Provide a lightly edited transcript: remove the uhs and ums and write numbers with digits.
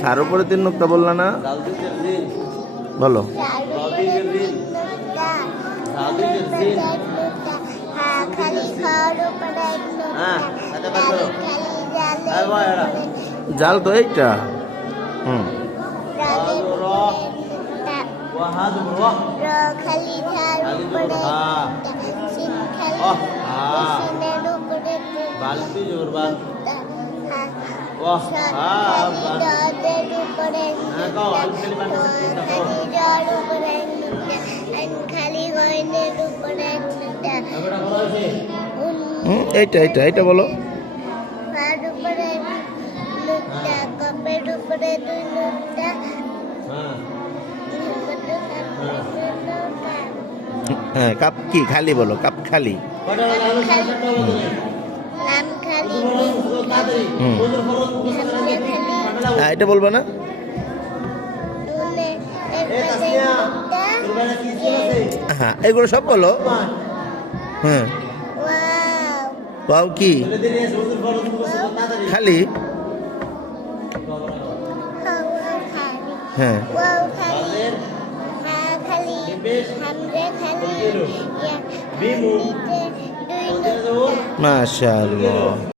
সার উপরে 3 নুক্তা বললা না? বলো। জাল তো এইটা। এইটা এইটা এইটা বলো। হ্যাঁ, কাপ কি খালি বলো, কাপ খালি। হ্যাঁ, এটা বলবো না? হ্যাঁ, এগুলো সব বলো। হ্যাঁ, ওয়াও কি খালি? হ্যাঁ, মাশাআল্লাহ।